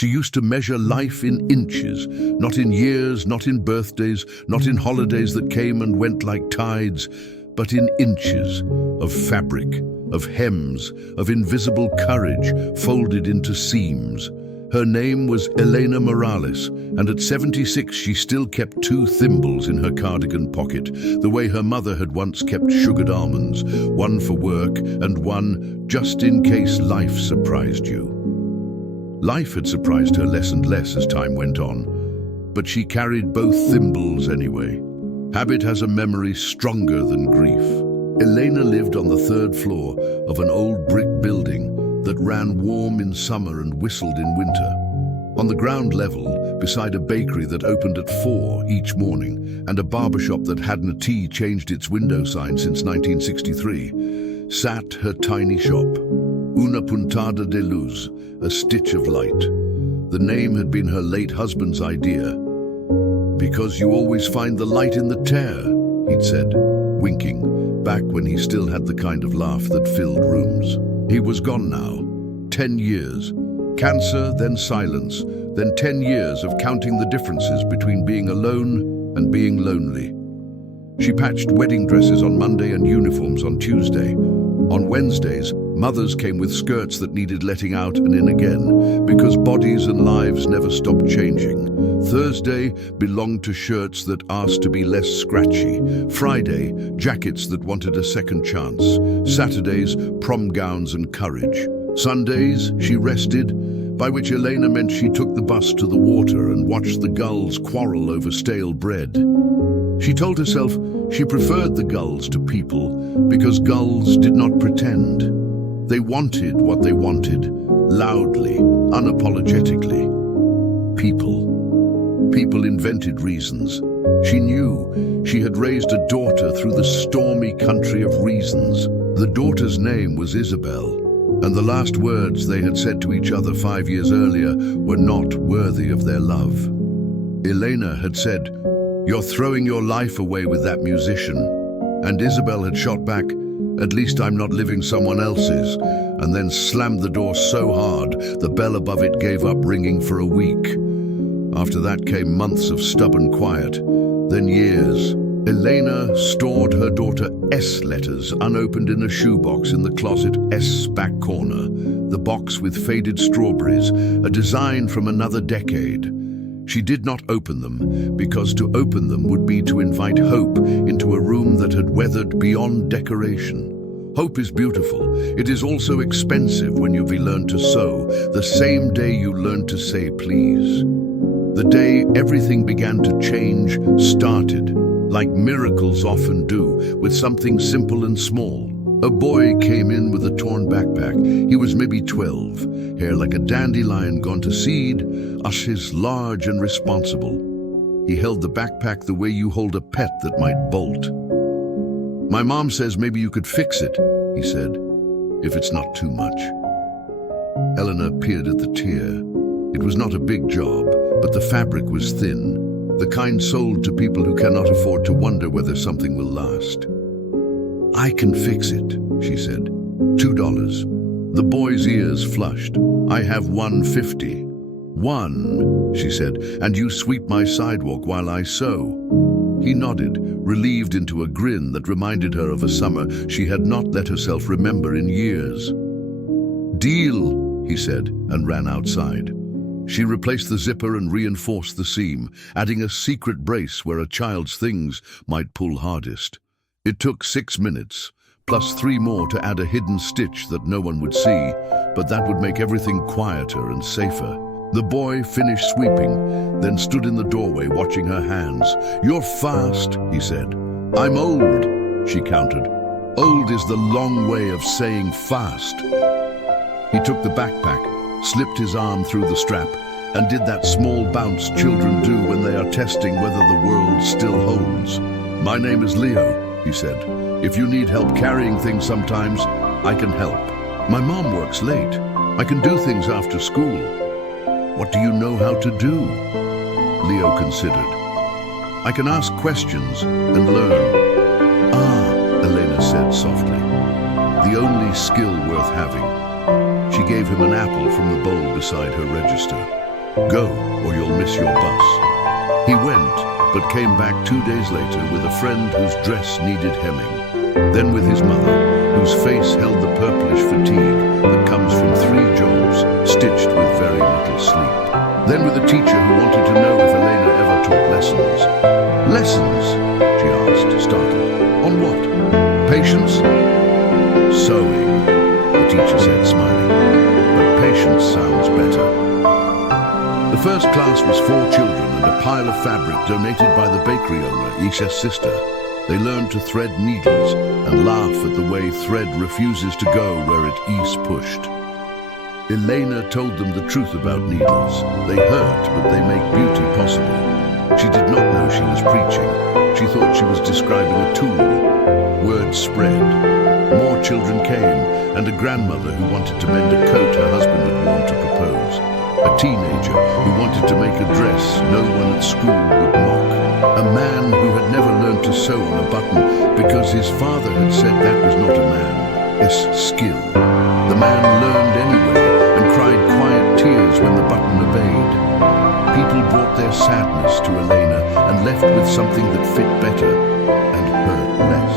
She used to measure life in inches, not in years, not in birthdays, not in holidays that came and went like tides, but in inches of fabric, of hems, of invisible courage folded into seams. Her name was Elena Morales, and at 76 she still kept 2 thimbles in her cardigan pocket, the way her mother had once kept sugared almonds, one for work and one just in case life surprised you. Life had surprised her less and less as time went on, but she carried both thimbles anyway. Habit has a memory stronger than grief. Elena lived on the 3rd floor of an old brick building that ran warm in summer and whistled in winter. On the ground level, beside a bakery that opened at 4 each morning and a barbershop that hadn't a tea changed its window sign since 1963, sat her tiny shop, Una Puntada de Luz, a stitch of light. The name had been her late husband's idea. "Because you always find the light in the tear," he'd said, winking, back when he still had the kind of laugh that filled rooms. He was gone now. 10 years. Cancer, then silence, then 10 years of counting the differences between being alone and being lonely. She patched wedding dresses on Monday and uniforms on Tuesday. On Wednesdays, mothers came with skirts that needed letting out and in again, because bodies and lives never stopped changing. Thursday belonged to shirts that asked to be less scratchy. Friday, jackets that wanted a second chance. Saturdays, prom gowns and courage. Sundays, she rested, by which Elena meant she took the bus to the water and watched the gulls quarrel over stale bread. She told herself she preferred the gulls to people because gulls did not pretend. They wanted what they wanted, loudly, unapologetically. People invented reasons. She knew she had raised a daughter through the stormy country of reasons. The daughter's name was Isabel, and the last words they had said to each other 5 years earlier were not worthy of their love. Elena had said, "You're throwing your life away with that musician." And Isabel had shot back, "At least I'm not living someone else's," and then slammed the door so hard the bell above it gave up ringing for a week. After that came months of stubborn quiet, then years. Elena stored her daughter S letters unopened in a shoebox in the closet S back corner, the box with faded strawberries, a design from another decade. She did not open them, because to open them would be to invite hope into a room that had weathered beyond decoration. Hope is beautiful. It is also expensive when you've learned to sew, the same day you learned to say please. The day everything began to change started, like miracles often do, with something simple and small. A boy came in with a torn backpack. He was maybe 12, hair like a dandelion gone to seed, ashes large and responsible. He held the backpack the way you hold a pet that might bolt. "My mom says maybe you could fix it," he said, "if it's not too much." Eleanor peered at the tear. It was not a big job, but the fabric was thin, the kind sold to people who cannot afford to wonder whether something will last. "I can fix it," she said. $2. The boy's ears flushed. "I have $1.50. "1," she said, "and you sweep my sidewalk while I sew." He nodded, relieved into a grin that reminded her of a summer she had not let herself remember in years. "Deal," he said, and ran outside. She replaced the zipper and reinforced the seam, adding a secret brace where a child's things might pull hardest. It took 6 minutes, plus 3 more to add a hidden stitch that no one would see, but that would make everything quieter and safer. The boy finished sweeping, then stood in the doorway watching her hands. "You're fast," he said. "I'm old," she countered. "Old is the long way of saying fast." He took the backpack, slipped his arm through the strap, and did that small bounce children do when they are testing whether the world still holds. "My name is Leo," he said. "If you need help carrying things sometimes, I can help. My mom works late. I can do things after school." "What do you know how to do?" Leo considered. "I can ask questions and learn." "Ah," Elena said softly. "The only skill worth having." She gave him an apple from the bowl beside her register. Go, or you'll miss your bus. He went, but came back 2 days later with a friend whose dress needed hemming. Then with his mother, whose face held the purplish fatigue that comes from 3 jobs, stitched with very little sleep. Then with a teacher who wanted to know if Elena ever taught lessons. Lessons? She asked, startled. On what? Patience? Sewing, the teacher said, smiling. But patience sounds better. The first class was 4 children and a pile of fabric donated by the bakery owner, Isha's sister. They learned to thread needles and laugh at the way thread refuses to go where it is pushed. Elena told them the truth about needles. They hurt, but they make beauty possible. She did not know she was preaching. She thought she was describing a tool. Word spread. More children came, and a grandmother who wanted to mend a coat her husband had worn to propose. A teenager who wanted to make a dress no one at school would mock. A man who had never learned to sew on a button because his father had said that was not a man, it's skill. The man learned anyway and cried quiet tears when the button obeyed. People brought their sadness to Elena and left with something that fit better and hurt less.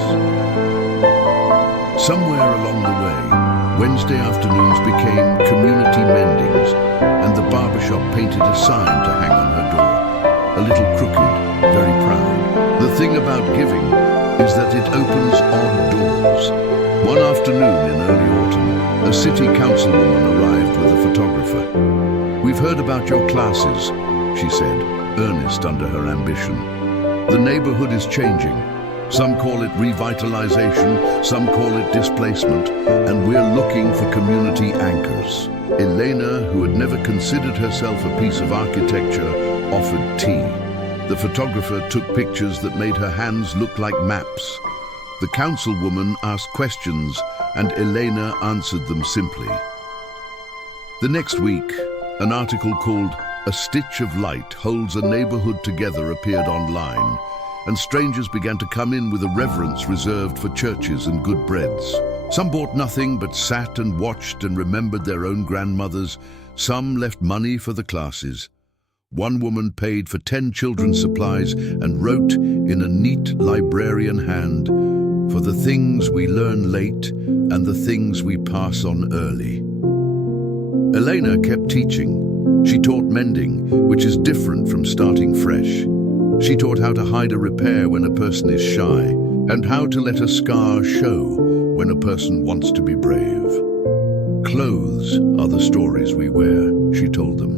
Somewhere along the way, Wednesday afternoons became community mendings, and the barbershop painted a sign to hang on her door. A little crooked, very proud. The thing about giving is that it opens odd doors. One afternoon in early autumn, a city councilwoman arrived with a photographer. We've heard about your classes, she said, earnest under her ambition. The neighborhood is changing. Some call it revitalization, some call it displacement, and we're looking for community anchors. Elena, who had never considered herself a piece of architecture, offered tea. The photographer took pictures that made her hands look like maps. The councilwoman asked questions, and Elena answered them simply. The next week, an article called "A Stitch of Light Holds a Neighborhood Together" appeared online, and strangers began to come in with a reverence reserved for churches and good breads. Some bought nothing but sat and watched and remembered their own grandmothers. Some left money for the classes. One woman paid for 10 children's supplies and wrote in a neat librarian hand, "For the things we learn late and the things we pass on early." Elena kept teaching. She taught mending, which is different from starting fresh. She taught how to hide a repair when a person is shy, and how to let a scar show when a person wants to be brave. Clothes are the stories we wear, she told them.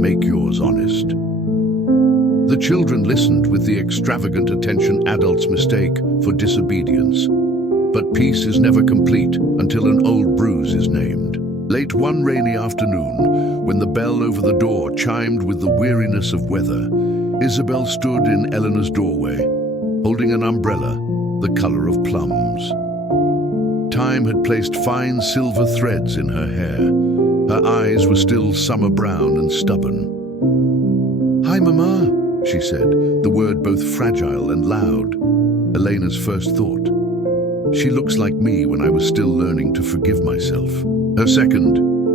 Make yours honest. The children listened with the extravagant attention adults mistake for disobedience. But peace is never complete until an old bruise is named. Late one rainy afternoon, when the bell over the door chimed with the weariness of weather, Isabel stood in Eleanor's doorway, holding an umbrella, the color of plums. Time had placed fine silver threads in her hair. Her eyes were still summer brown and stubborn. "Hi, Mama," she said, the word both fragile and loud. Elena's first thought. She looks like me when I was still learning to forgive myself. Her second,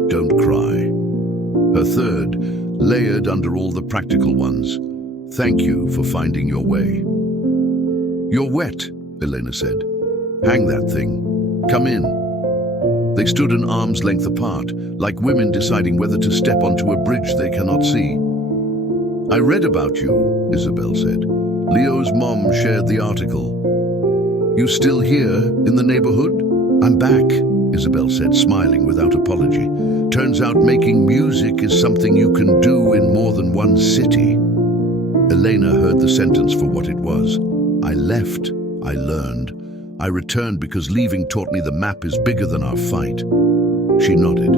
don't cry. Her third, layered under all the practical ones, thank you for finding your way. You're wet, Elena said. Hang that thing. Come in. They stood an arm's length apart, like women deciding whether to step onto a bridge they cannot see. I read about you, Isabel said. Leo's mom shared the article. You still here in the neighborhood? I'm back, Isabel said, smiling without apology. Turns out making music is something you can do in more than one city. Elena heard the sentence for what it was. I left, I learned. I returned because leaving taught me the map is bigger than our fight. She nodded.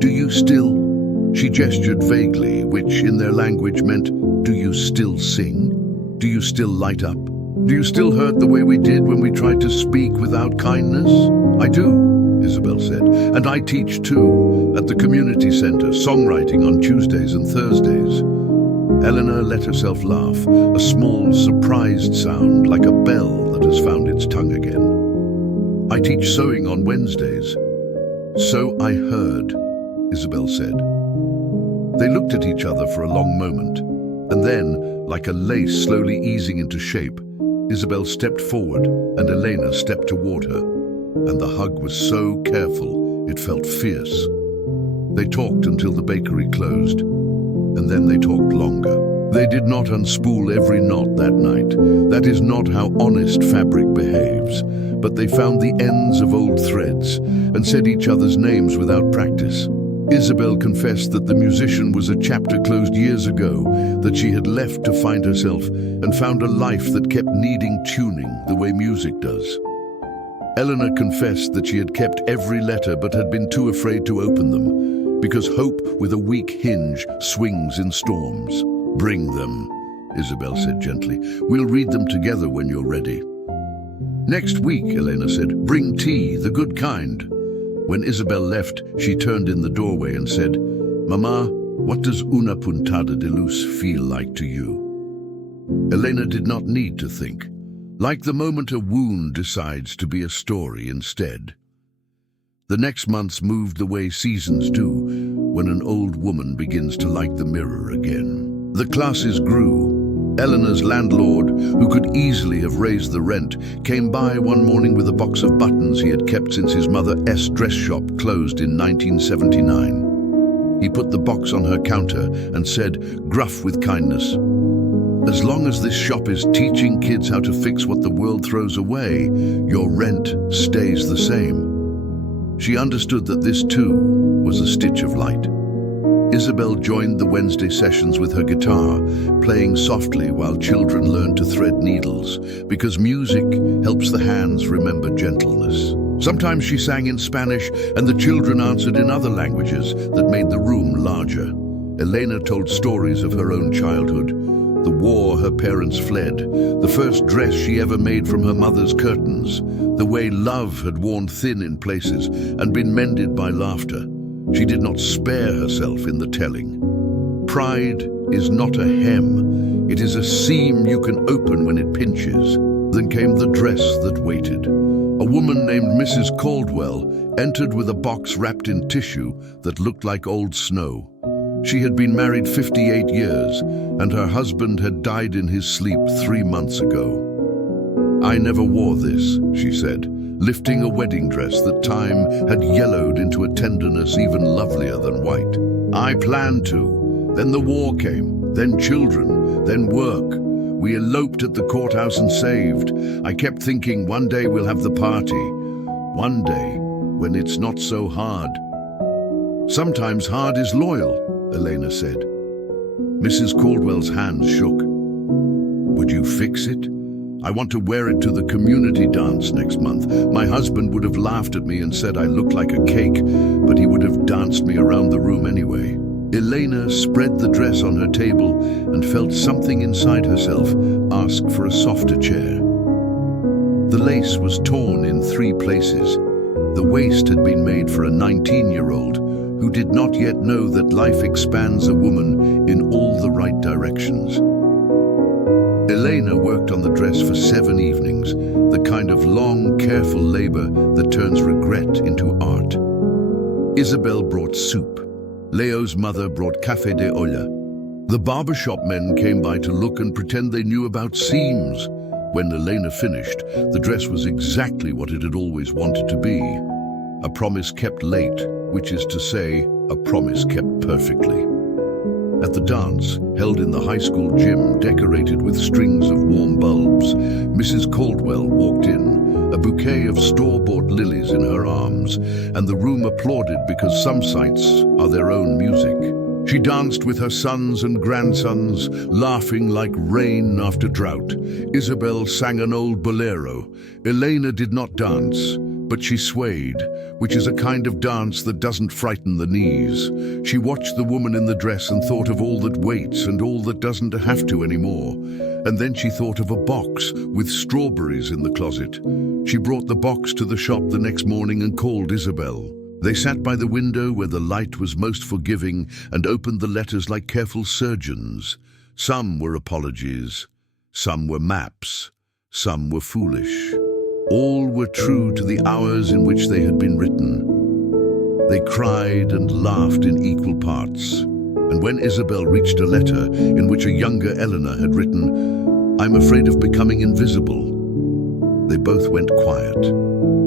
Do you still? She gestured vaguely, which in their language meant, do you still sing? Do you still light up? Do you still hurt the way we did when we tried to speak without kindness? I do, Isabel said, and I teach too, at the community center, songwriting on Tuesdays and Thursdays. Eleanor let herself laugh, a small, surprised sound like a bell that has found its tongue again. I teach sewing on Wednesdays. So I heard, Isabel said. They looked at each other for a long moment, and then, like a lace slowly easing into shape, Isabel stepped forward and Elena stepped toward her, and the hug was so careful it felt fierce. They talked until the bakery closed, and then they talked longer. They did not unspool every knot that night. That is not how honest fabric behaves. But they found the ends of old threads and said each other's names without practice. Isabel confessed that the musician was a chapter closed years ago, that she had left to find herself and found a life that kept needing tuning the way music does. Eleanor confessed that she had kept every letter but had been too afraid to open them, because hope with a weak hinge swings in storms. "Bring them," Isabel said gently. "We'll read them together when you're ready." "Next week," Elena said. "Bring tea, the good kind." When Isabel left, she turned in the doorway and said, "Mama, what does una puntada de luz feel like to you?" Elena did not need to think. Like the moment a wound decides to be a story instead. The next months moved the way seasons do when an old woman begins to like the mirror again. The classes grew. Eleanor's landlord, who could easily have raised the rent, came by one morning with a box of buttons he had kept since his mother's dress shop closed in 1979. He put the box on her counter and said, gruff with kindness, "As long as this shop is teaching kids how to fix what the world throws away, your rent stays the same." She understood that this too was a stitch of light. Isabel joined the Wednesday sessions with her guitar, playing softly while children learned to thread needles, because music helps the hands remember gentleness. Sometimes she sang in Spanish, and the children answered in other languages that made the room larger. Elena told stories of her own childhood, the war her parents fled, the first dress she ever made from her mother's curtains, the way love had worn thin in places and been mended by laughter. She did not spare herself in the telling. Pride is not a hem. It is a seam you can open when it pinches. Then came the dress that waited. A woman named Mrs. Caldwell entered with a box wrapped in tissue that looked like old snow. She had been married 58 years, and her husband had died in his sleep 3 months ago. "I never wore this," she said, lifting a wedding dress that time had yellowed into a tenderness even lovelier than white. "I planned to. Then the war came, then children, then work. We eloped at the courthouse and saved. I kept thinking one day we'll have the party. One day when it's not so hard." "Sometimes hard is loyal," Elena said. Mrs. Caldwell's hands shook. "Would you fix it? I want to wear it to the community dance next month. My husband would have laughed at me and said I looked like a cake, but he would have danced me around the room anyway." Elena spread the dress on her table and felt something inside herself ask for a softer chair. The lace was torn in 3 places. The waist had been made for a 19-year-old who did not yet know that life expands a woman in all the right directions. Elena worked on the dress for 7 evenings, the kind of long, careful labor that turns regret into art. Isabel brought soup. Leo's mother brought café de olla. The barbershop men came by to look and pretend they knew about seams. When Elena finished, the dress was exactly what it had always wanted to be. A promise kept late, which is to say, a promise kept perfectly. At the dance, held in the high school gym decorated with strings of warm bulbs, Mrs. Caldwell walked in, a bouquet of store-bought lilies in her arms, and the room applauded because some sights are their own music. She danced with her sons and grandsons, laughing like rain after drought. Isabel sang an old bolero. Elena did not dance, but she swayed, which is a kind of dance that doesn't frighten the knees. She watched the woman in the dress and thought of all that waits and all that doesn't have to anymore. And then she thought of a box with strawberries in the closet. She brought the box to the shop the next morning and called Isabel. They sat by the window where the light was most forgiving and opened the letters like careful surgeons. Some were apologies, some were maps, some were foolish. All were true to the hours in which they had been written. They cried and laughed in equal parts. And when Isabel reached a letter in which a younger Eleanor had written, "I'm afraid of becoming invisible," they both went quiet.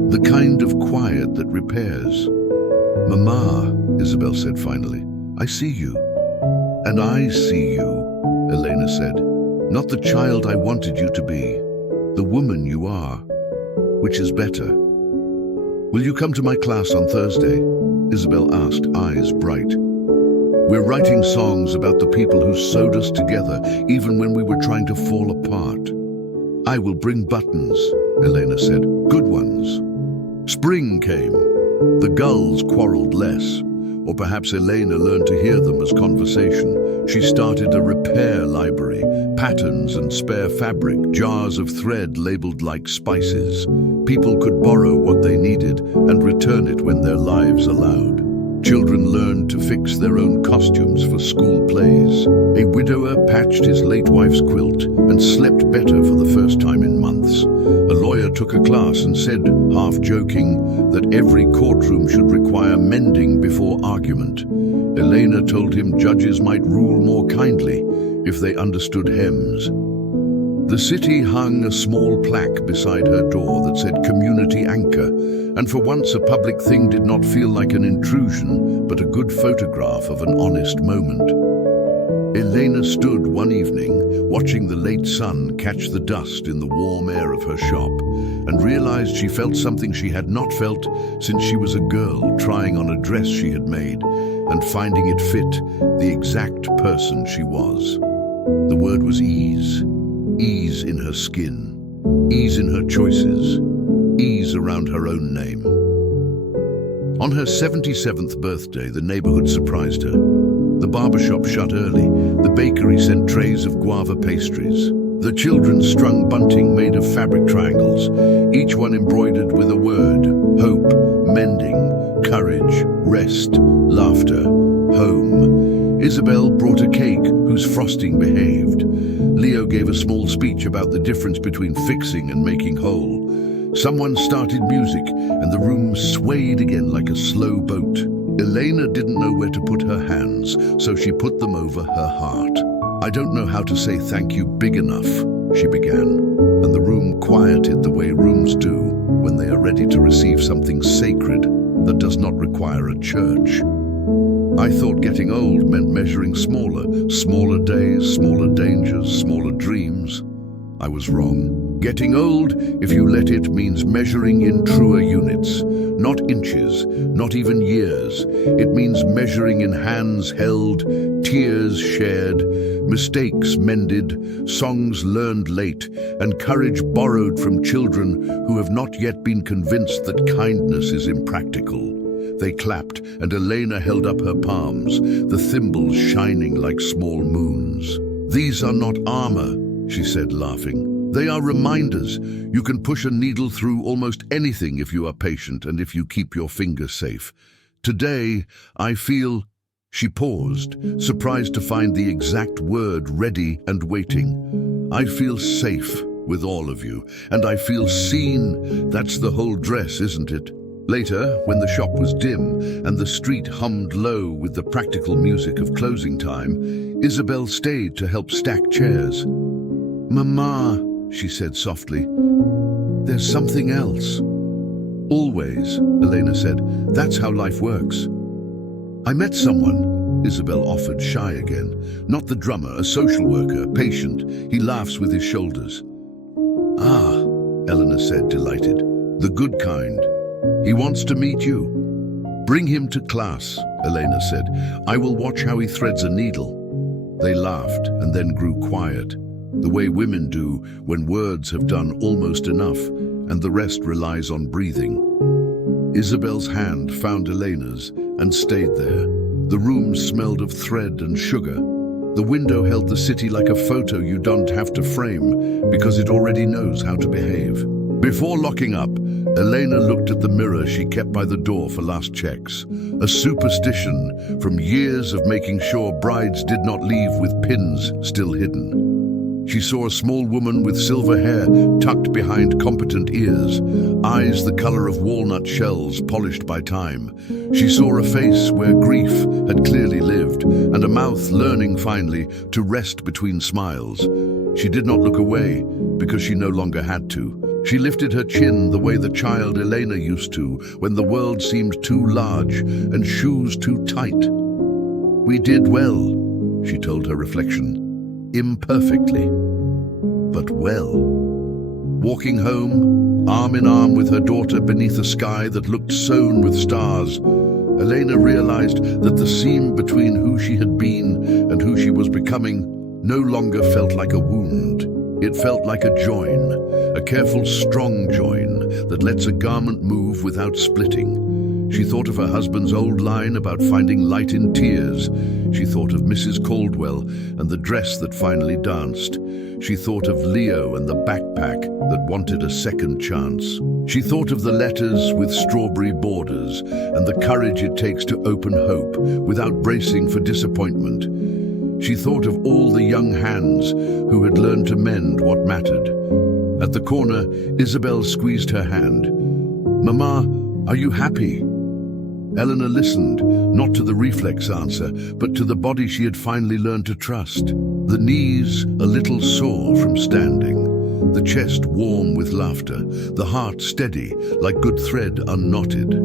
The kind of quiet that repairs. "Mama," Isabel said finally, "I see you." "And I see you," Elena said. "Not the child I wanted you to be, the woman you are. Which is better?" "Will you come to my class on Thursday?" Isabel asked, eyes bright. "We're writing songs about the people who sewed us together, even when we were trying to fall apart." "I will bring buttons," Elena said. "Good ones." Spring came. The gulls quarreled less, or perhaps Elena learned to hear them as conversation. She started a repair library, patterns and spare fabric, jars of thread labeled like spices. People could borrow what they needed and return it when their lives allowed. Children learned to fix their own costumes for school plays. A widower patched his late wife's quilt and slept better for the first time in months. A lawyer took a class and said, half joking, that every courtroom should require mending before argument. Elena told him judges might rule more kindly if they understood hems. The city hung a small plaque beside her door that said Community Anchor, and for once a public thing did not feel like an intrusion, but a good photograph of an honest moment. Elena stood one evening, watching the late sun catch the dust in the warm air of her shop, and realized she felt something she had not felt since she was a girl trying on a dress she had made, and finding it fit the exact person she was. The word was ease. Ease in her skin, ease in her choices, ease around her own name. On her 77th birthday, the neighborhood surprised her. The barbershop shut early, the bakery sent trays of guava pastries. The children strung bunting made of fabric triangles, each one embroidered with a word: hope, mending, courage, rest, laughter, home. Isabel brought a cake whose frosting behaved. Leo gave a small speech about the difference between fixing and making whole. Someone started music, and the room swayed again like a slow boat. Elena didn't know where to put her hands, so she put them over her heart. "I don't know how to say thank you big enough," she began, and the room quieted the way rooms do when they are ready to receive something sacred that does not require a church. "I thought getting old meant measuring smaller days, smaller dangers, smaller dreams. I was wrong. Getting old, if you let it, means measuring in truer units, not inches, not even years. It means measuring in hands held, tears shared, mistakes mended, songs learned late, and courage borrowed from children who have not yet been convinced that kindness is impractical." They clapped, and Elena held up her palms, the thimbles shining like small moons. "These are not armor," she said, laughing. "They are reminders. You can push a needle through almost anything if you are patient and if you keep your fingers safe. Today, I feel..." She paused, surprised to find the exact word ready and waiting. "I feel safe with all of you, and I feel seen. That's the whole dress, isn't it?" Later, when the shop was dim and the street hummed low with the practical music of closing time, Isabel stayed to help stack chairs. "Mama," she said softly, "there's something else." "Always," Elena said. "That's how life works." "I met someone," Isabel offered, shy again. "Not the drummer, a social worker, patient. He laughs with his shoulders." "Ah," Eleanor said, delighted. "The good kind. He wants to meet you." "Bring him to class," Elena said. "I will watch how he threads a needle." They laughed and then grew quiet, the way women do when words have done almost enough and the rest relies on breathing. Isabel's hand found Elena's and stayed there. The room smelled of thread and sugar. The window held the city like a photo you don't have to frame because it already knows how to behave. Before locking up, Elena looked at the mirror she kept by the door for last checks, a superstition from years of making sure brides did not leave with pins still hidden. She saw a small woman with silver hair tucked behind competent ears, eyes the color of walnut shells polished by time. She saw a face where grief had clearly lived, and a mouth learning finally to rest between smiles. She did not look away, because she no longer had to. She lifted her chin the way the child Elena used to, when the world seemed too large and shoes too tight. "We did well," she told her reflection. "Imperfectly, but well." Walking home, arm in arm with her daughter beneath a sky that looked sown with stars, Elena realized that the seam between who she had been and who she was becoming no longer felt like a wound. It felt like a join, a careful, strong join that lets a garment move without splitting. She thought of her husband's old line about finding light in tears. She thought of Mrs. Caldwell and the dress that finally danced. She thought of Leo and the backpack that wanted a second chance. She thought of the letters with strawberry borders and the courage it takes to open hope without bracing for disappointment. She thought of all the young hands who had learned to mend what mattered. At the corner, Isabel squeezed her hand. "Mama, are you happy?" Eleanor listened, not to the reflex answer, but to the body she had finally learned to trust. The knees a little sore from standing, the chest warm with laughter, the heart steady like good thread unknotted.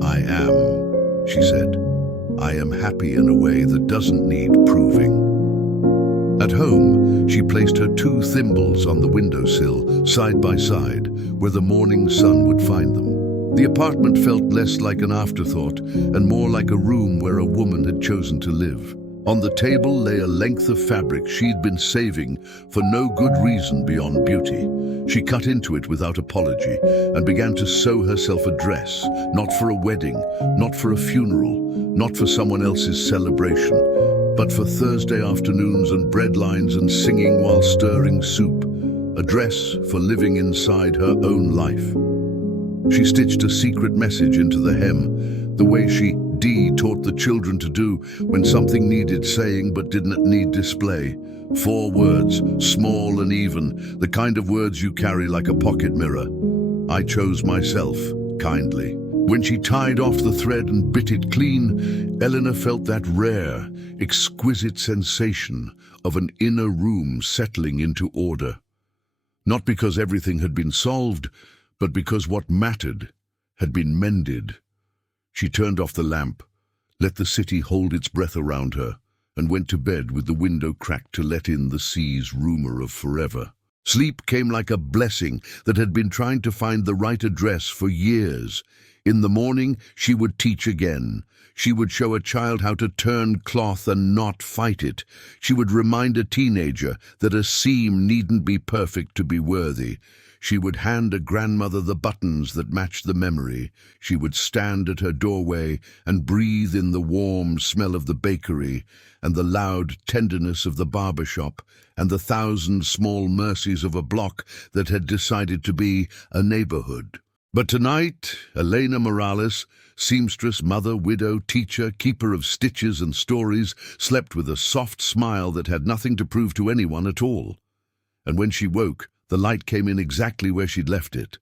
"I am," she said. "I am happy in a way that doesn't need proving." At home, she placed her two thimbles on the windowsill, side by side, where the morning sun would find them. The apartment felt less like an afterthought and more like a room where a woman had chosen to live. On the table lay a length of fabric she'd been saving for no good reason beyond beauty. She cut into it without apology and began to sew herself a dress, not for a wedding, not for a funeral, not for someone else's celebration, but for Thursday afternoons and breadlines and singing while stirring soup, a dress for living inside her own life. She stitched a secret message into the hem, the way Dee taught the children to do when something needed saying but didn't need display. 4 words, small and even, the kind of words you carry like a pocket mirror. "I chose myself," kindly. When she tied off the thread and bit it clean, Eleanor felt that rare, exquisite sensation of an inner room settling into order. Not because everything had been solved, but because what mattered had been mended. She turned off the lamp, let the city hold its breath around her, and went to bed with the window cracked to let in the sea's rumor of forever. Sleep came like a blessing that had been trying to find the right address for years. In the morning, she would teach again. She would show a child how to turn cloth and not fight it. She would remind a teenager that a seam needn't be perfect to be worthy. She would hand a grandmother the buttons that matched the memory. She would stand at her doorway and breathe in the warm smell of the bakery and the loud tenderness of the barber shop and the 1,000 small mercies of a block that had decided to be a neighborhood. But tonight, Elena Morales, seamstress, mother, widow, teacher, keeper of stitches and stories, slept with a soft smile that had nothing to prove to anyone at all. And when she woke, the light came in exactly where she'd left it.